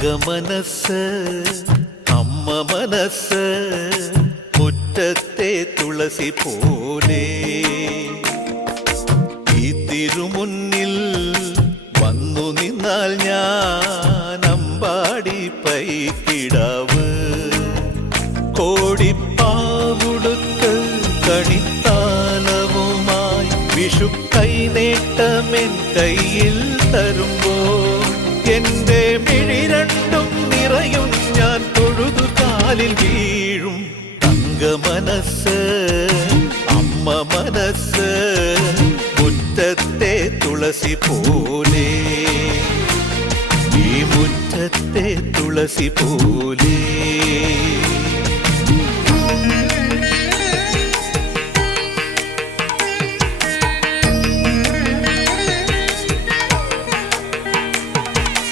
തങ്കമനസ് അമ്മ മനസ് മുറ്റത്തെ തുളസി പോലെ ഈ തിരുമുന്നിൽ വന്നു നിന്നാൽ ഞാൻ അമ്പാടി പൈക്കിടാവ് കോടിപ്പാവുടുത്ത് കണിത്താലവുമായി വിഷു കൈനേട്ടമെൻ കയ്യിൽ തരുമ്പോൾ എന്റെ മിഴി രണ്ടും നിറയും ഞാൻ തൊഴുതു കാലിൽ വീഴും തങ്കമനസ് അമ്മ മനസ് മുറ്റത്തെ തുളസി പോലെ ഈ മുറ്റത്തെ തുളസി പോലെ